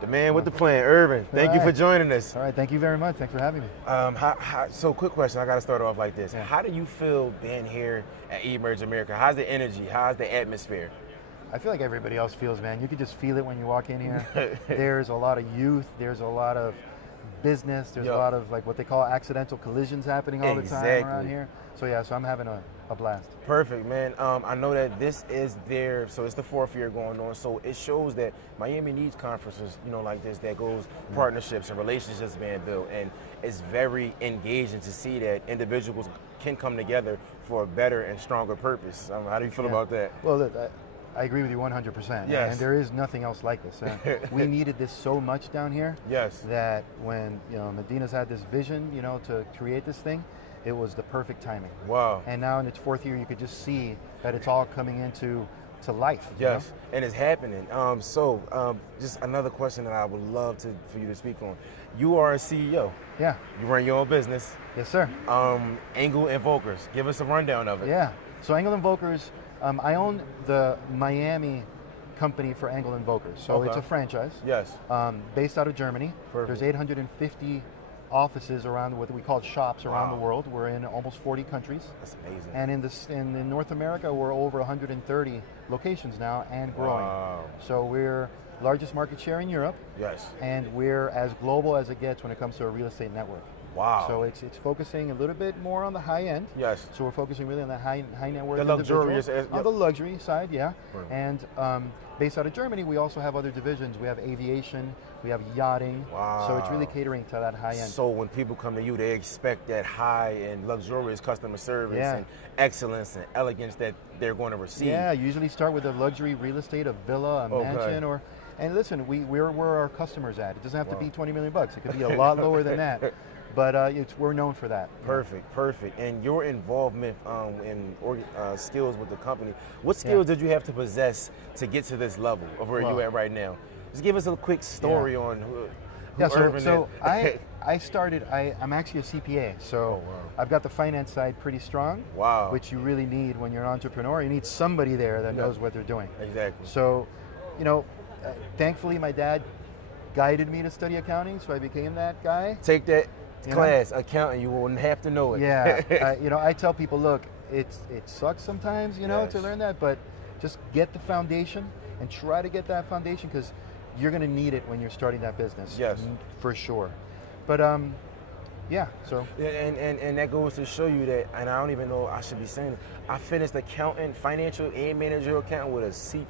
The man with the plan, Irving. Thank you for joining us. All right, thank you very much. Thanks for having me. So quick question, I got to start off like this. Yeah. How do you feel being here at eMERGE America? How's the energy? How's the atmosphere? I feel like everybody else feels, man. You can just feel it when you walk in here. There's a lot of youth. There's a lot of business. There's a lot of like what they call accidental collisions happening all the time around here. So yeah, so I'm having a blast. Perfect, man. I know that this is so it's the 4th year going on. So it shows that Miami needs conferences, like this, that goes partnerships and relationships being built. And it's very engaging to see that individuals can come together for a better and stronger purpose. How do you feel about that? Well, look, I agree with you 100%. Yes. And there is nothing else like this. We needed this so much down here. Yes. That when Medina's had this vision, to create this thing, it was the perfect timing. Wow. And now in its 4th year, you could just see that it's all coming into life. Yes, and it's happening. Just another question that I would love for you to speak on. You are a CEO. Yeah. You run your own business. Yes, sir. Engel and Volkers. Give us a rundown of it. Yeah. So Engel and Volkers, I own the Miami company for Engel and Volkers. So it's a franchise. Yes. Based out of Germany. Perfect. There's 850 offices around what we call shops around the world. We're in almost 40 countries. That's amazing. And in North America, we're over 130 locations now and growing. Wow. So we're largest market share in Europe. Yes. And we're as global as it gets when it comes to a real estate network. Wow. So it's focusing a little bit more on the high end. Yes. So we're focusing really on the high net worth. The luxurious. On the luxury side, yeah. Right. And based out of Germany, we also have other divisions. We have aviation, we have yachting. Wow. So it's really catering to that high end. So when people come to you, they expect that high and luxurious customer service and excellence and elegance that they're going to receive. Yeah, usually start with a luxury real estate, a villa, a mansion, and listen, we're where our customers at. It doesn't have to be $20 million. It could be a lot lower than that. But we're known for that. Perfect. And your involvement in skills with the company, what skills did you have to possess to get to this level of where you're at right now? Just give us a quick story on who Irving is. So I'm actually a CPA, so I've got the finance side pretty strong, which you really need when you're an entrepreneur. You need somebody there that knows what they're doing. Exactly. So, thankfully my dad guided me to study accounting, so I became that guy. Take that class, accounting, you wouldn't have to know it. Yeah, I tell people, look, it sucks sometimes, to learn that, but just get the foundation and try to get that foundation because you're going to need it when you're starting that business. Yes, for sure. But yeah, so. And that goes to show you that, and I don't even know I should be saying it, I finished accounting, financial and managerial accounting with a C+.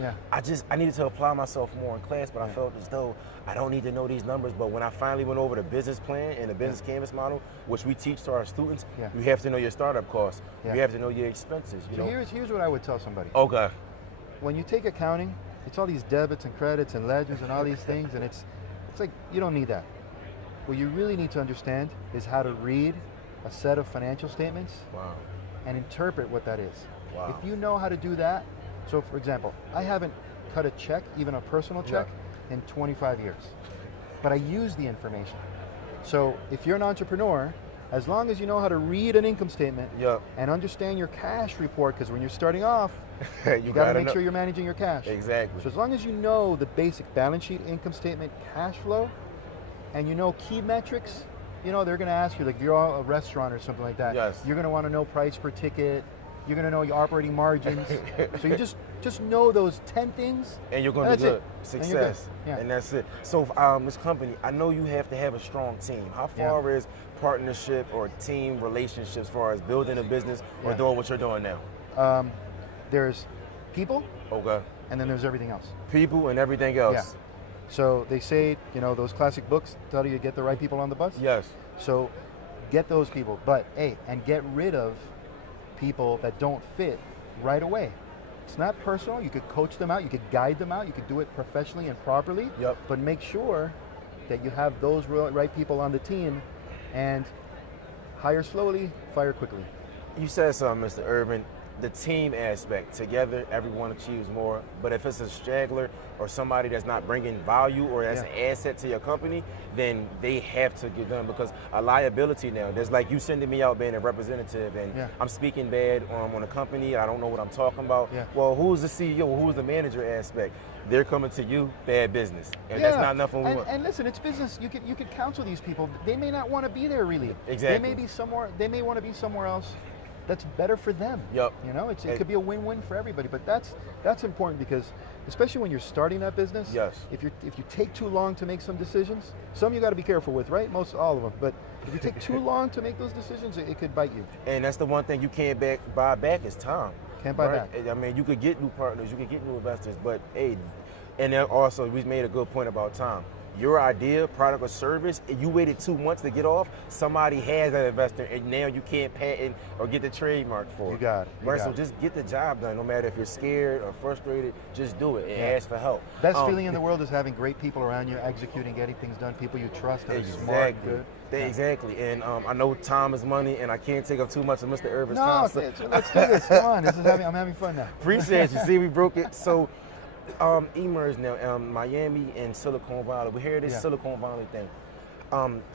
Yeah. I needed to apply myself more in class, but I felt as though I don't need to know these numbers. But when I finally went over the business plan and the business canvas model, which we teach to our students, you have to know your startup costs. You have to know your expenses. So here's what I would tell somebody. Okay. When you take accounting, it's all these debits and credits and ledgers and all these things, and it's like you don't need that. What you really need to understand is how to read a set of financial statements and interpret what that is. Wow. If you know how to do that, so for example, I haven't cut a check, even a personal check, in 25 years, but I use the information. So if you're an entrepreneur, as long as you know how to read an income statement and understand your cash report, because when you're starting off, you got to make sure you're managing your cash. Exactly. So as long as you know the basic balance sheet, income statement, cash flow, and you know key metrics, they're going to ask you, like if you're a restaurant or something like that, you're going to want to know price per ticket, you're going to know your operating margins. So you just know those 10 things. And you're going to be good. Success. Yeah. And that's it. So this company, I know you have to have a strong team. How far is partnership or team relationships as far as building a business or doing what you're doing now? There's people. Okay. And then there's everything else. People and everything else. Yeah. So they say, those classic books tell you to get the right people on the bus. Yes. So get those people, but and get rid of people that don't fit right away. It's not personal. You could coach them out. You could guide them out. You could do it professionally and properly. Yep. But make sure that you have those right people on the team and hire slowly, fire quickly. You said something, Mr. Irving. the team aspect. Together, everyone achieves more. But if it's a straggler or somebody that's not bringing value or that's an asset to your company, then they have to get done, because a liability now. There's like you sending me out being a representative, and I'm speaking bad on a company. I don't know what I'm talking about. Well, who's the CEO? Who's the manager aspect? They're coming to you, bad business, and that's not nothing we want. And listen, it's business. You could counsel these people. They may not want to be there really. Exactly. They may be somewhere. They may want to be somewhere else that's better for them. Yep. You know, it could be a win-win for everybody. But that's important, because especially when you're starting that business. Yes. If you take too long to make some decisions, some you got to be careful with, right? All of them. But if you take too long to make those decisions, it could bite you. And that's the one thing you can't buy back is time. Can't buy back. I mean, you could get new partners, you could get new investors, but hey, and then also we made a good point about time. Your idea, product or service, you waited 2 months to get off, somebody has that investor, and now you can't patent or get the trademark for it. You got it. Right, so just get the job done. No matter if you're scared or frustrated, just do it and ask for help. Best feeling in the world is having great people around you, executing, getting things done, people you trust, that are smart, good. Exactly, and I know time is money, and I can't take up too much of Mr. Irving's time. So let's do this. Come on, I'm having fun now. Appreciate you. See, we broke it. So, eMERGE now, Miami and Silicon Valley. We hear this Silicon Valley thing.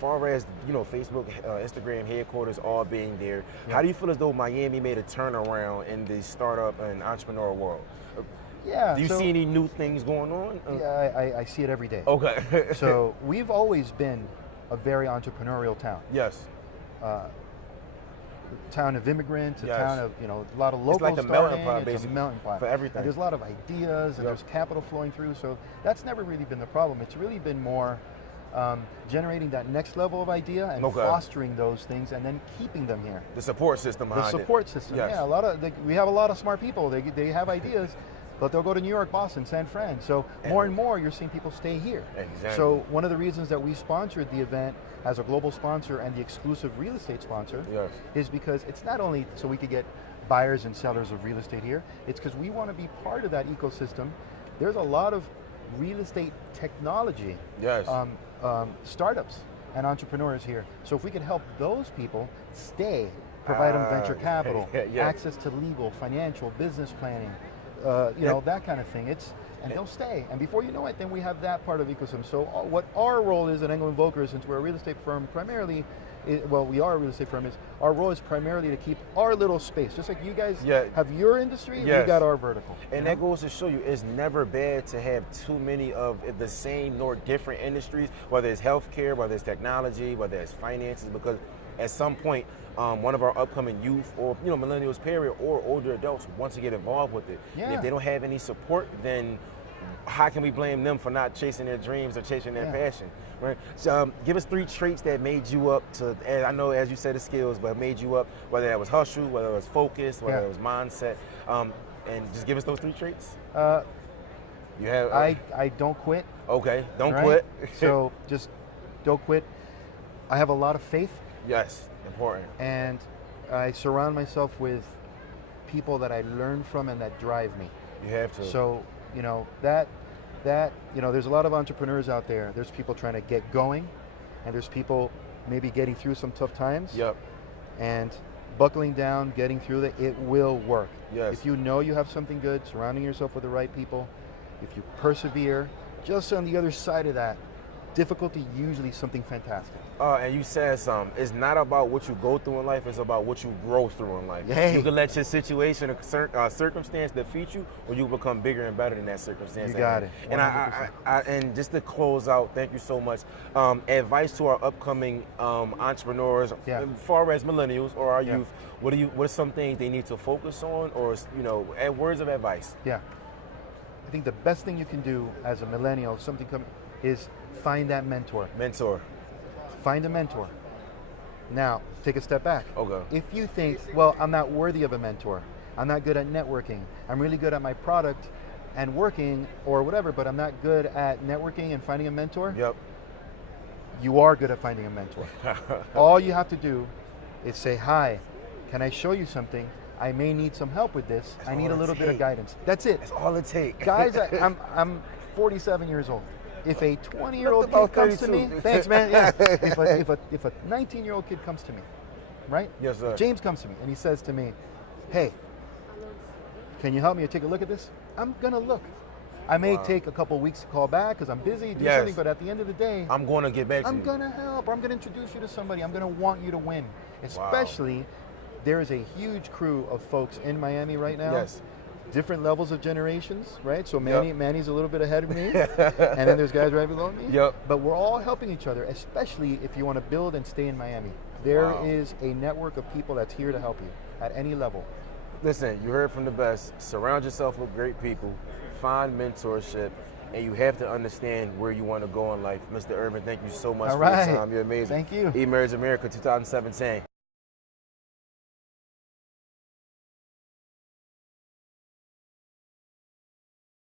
Far as Facebook, Instagram headquarters all being there, how do you feel as though Miami made a turnaround in the startup and entrepreneur world? Yeah. Do you see any new things going on? Yeah, I see it every day. Okay. So we've always been a very entrepreneurial town. Yes. Town of immigrants, a town of a lot of locals. It's like a melting pot, basically. It's a melting pot for everything. And there's a lot of ideas, and there's capital flowing through. So that's never really been the problem. It's really been more generating that next level of idea and fostering those things, and then keeping them here. The support system behind it. The support system. Yes. Yeah, we have a lot of smart people. They have ideas, but they'll go to New York, Boston, San Fran. So more and more, you're seeing people stay here. Exactly. So one of the reasons that we sponsored the event as a global sponsor and the exclusive real estate sponsor is because it's not only so we could get buyers and sellers of real estate here, it's because we want to be part of that ecosystem. There's a lot of real estate technology startups and entrepreneurs here. So if we can help those people stay, provide them venture capital, access to legal, financial, business planning, that kind of thing. And they'll stay. And before you know it, then we have that part of the ecosystem. So what our role is at Engel and Volkers, since we're a real estate firm primarily, we are a real estate firm, is our role is primarily to keep our little space. Just like you guys have your industry, we got our vertical. And that goes to show you, it's never bad to have too many of the same nor different industries, whether it's healthcare, whether it's technology, whether it's finances, because at some point, one of our upcoming youth or millennials period or older adults want to get involved with it. And if they don't have any support, then how can we blame them for not chasing their dreams or chasing their passion, right? So give us 3 traits that made you up to, and I know as you said the skills, but made you up, whether that was hustle, whether it was focus, whether it was mindset, and just give us those 3 traits. You have. I don't quit. Okay, don't quit. So just don't quit. I have a lot of faith. Yes, important. And I surround myself with people that I learn from and that drive me. You have to. So, there's a lot of entrepreneurs out there. There's people trying to get going, and there's people maybe getting through some tough times. Yep. And buckling down, getting through it, it will work. Yes. If you know you have something good, surrounding yourself with the right people, if you persevere, just on the other side of that, difficulty usually something fantastic. And you said something. It's not about what you go through in life. It's about what you grow through in life. Hey. You can let your situation or circumstance defeat you, or you become bigger and better than that circumstance. You got it. 100%. And and just to close out, thank you so much. Advice to our upcoming entrepreneurs, as far as millennials or our youth. What are some things they need to focus on, or words of advice? Yeah. I think the best thing you can do as a millennial, is find that mentor. Find a mentor. Now, take a step back. Okay. If you think, well, I'm not worthy of a mentor, I'm not good at networking, I'm really good at my product and working or whatever, but I'm not good at networking and finding a mentor, you are good at finding a mentor. All you have to do is say, hi, can I show you something? I may need some help with this. I need a little bit of guidance. That's it. That's all it takes. Guys, I'm 47 years old. If a 20-year-old kid comes to me, thanks, man. Yeah. If a 19-year-old kid comes to me, right? Yes, sir. James comes to me and he says to me, "Hey, can you help me take a look at this? I'm gonna look. I may take a couple weeks to call back because I'm busy, do something, but at the end of the day, I'm going to get back to you. I'm gonna help, or I'm gonna introduce you to somebody. I'm gonna want you to win. Especially, there is a huge crew of folks in Miami right now. Yes. Different levels of generations, right? So Manny's a little bit ahead of me, and then there's guys right below me. Yep. But we're all helping each other, especially if you want to build and stay in Miami. There is a network of people that's here to help you at any level. Listen, you heard from the best. Surround yourself with great people. Find mentorship. And you have to understand where you want to go in life. Mr. Irving, thank you so much for your time. You're amazing. Thank you. eMERGE America 2017.